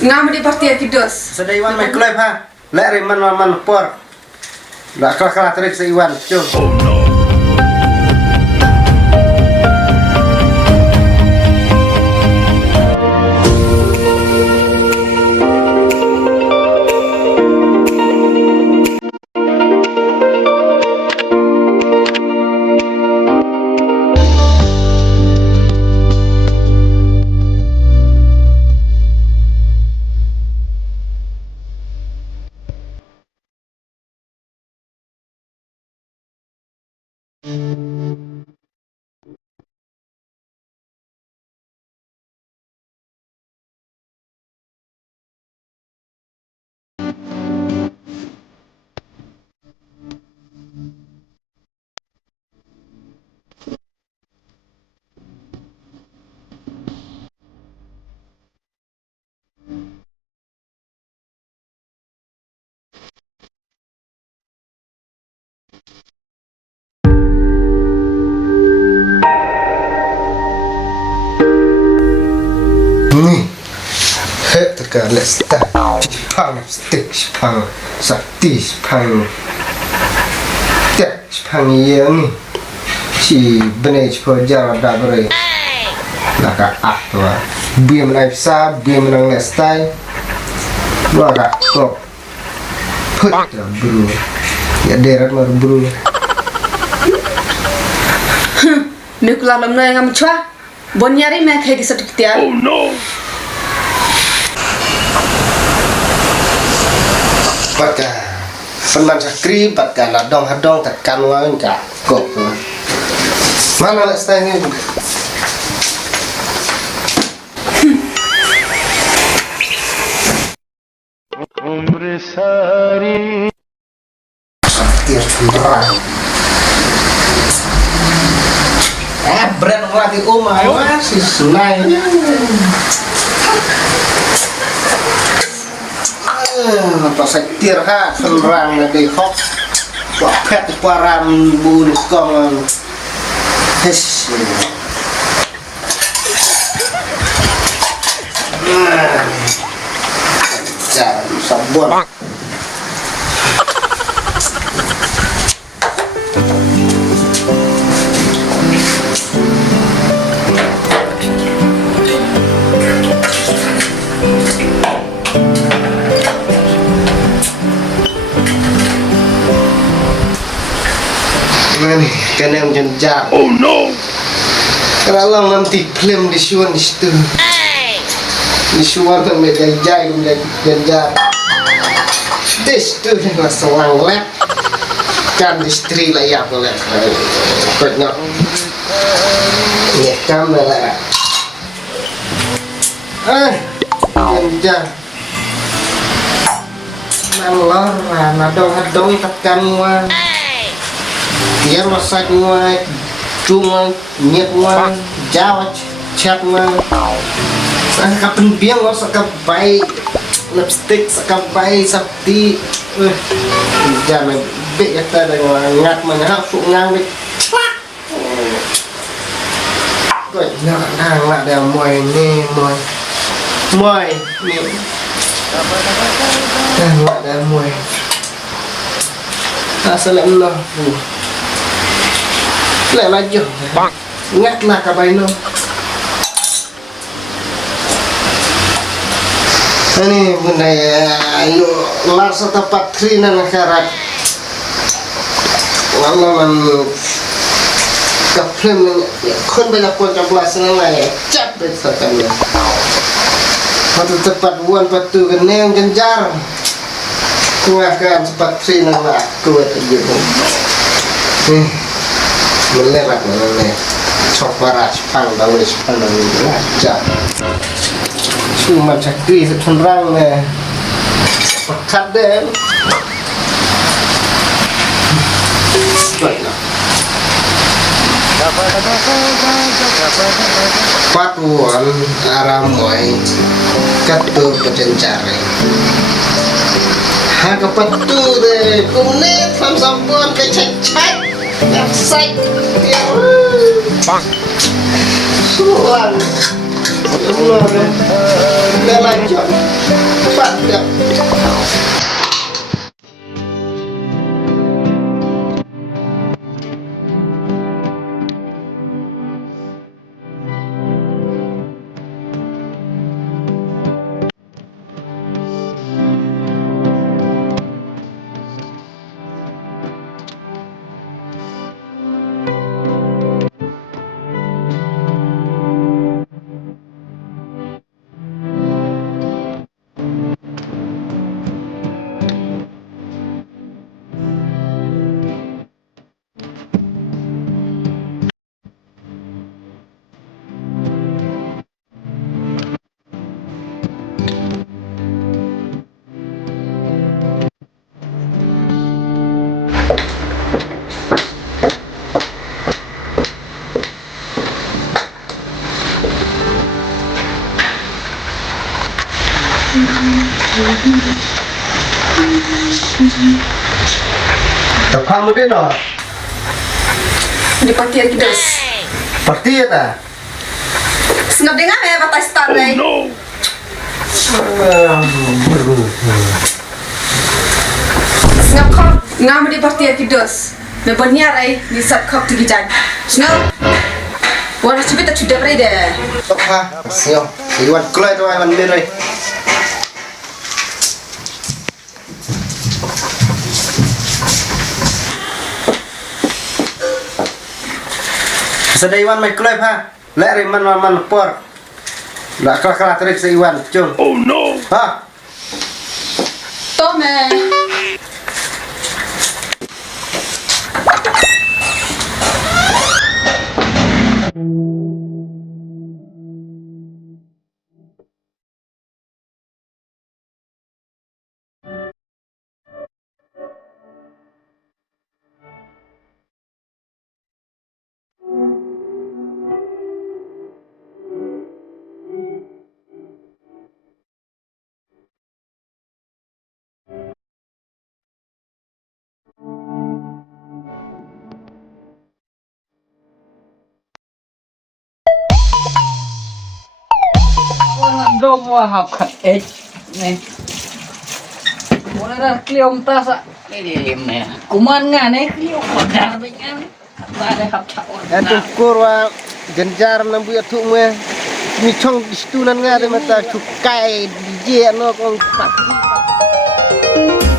Ngam di parti kidos. Sedaiwan mai klep ha. Lek riman man por. Dak kalah terik seiwan. Cung. Let's start. Pang stick pang sakti pang tek pang yang si benej perjalanan dabere laka atwa biam naik sa biam nang let's start laka kop put bro ya deret mar bro Mikula lamna ngam chwa bonyari me khai di satiktia. Oh no. Baka penan sakri baka ladong hadong tekan wae ka kok mana lek stay umre sari sakir kurang brand rati omah masih sunai apa sektir ha serang dari hok wapet param bulu kong hes jangan sabun nih kena menjenjar. Oh no. Kalau nanti film disuan di situ. Disuan sampai jai menjenjar. This tu dengan selang lep. Kan istri layak lep. Pernah. Ya kamu lah. Menjenjar. Nalor, nadong tekan wah. Dia masak ngoài chung nhiệt ngoài dao chặt ngoài sang cặp bên biếng nó sang cặp bay lipstick sang cặp bay sắp tí giờ này bị cái tay này ngặt mà nó phụ ngang đi rồi nó đang lại đèo mồi nè mồi nè đang lại đèo mồi ta sẽ làm nó lại laju ngắt nak kabai no ini bunda ayo larsa tempat krina nakarat walaman kaplem kon banyak pun kablas nang cap besakan waktu tepat buan patu keneng genjar kuakan cepat krina nak kuat gitu melerak meleleh coparas pang bawis pang belajar cuma cakri seterang nih pekat deh patuan aramoy katur pencari harga patu deh kumne sambuan kecek Sai. Suan. Udah lanjut. Cepat ya. Tepat mungkin no. Di partir kidos. Pasti ya ta. Senap dengar ya batas start deh. Senap kau ngam di partir kidos. Na banyar ay di sat kau tigi jan. Senap. Warna cepet tak sudah berada. Tepat. Siap. Iwan kelai tu Iwan berai. Sedai Iwan mai kelai pa. Lek man por. Dak kelah terik se Iwan. Cung. Oh no. Ha. Tome. Dong wah hak nih. Mulai dah kliom tas ini nih. Kuman ngan nih kliom padar dengan. Ada hak cawan. Itu kurwa genjar nambu ya tu me. Ni chong distunan ngade mata cukai DJ no kong pati.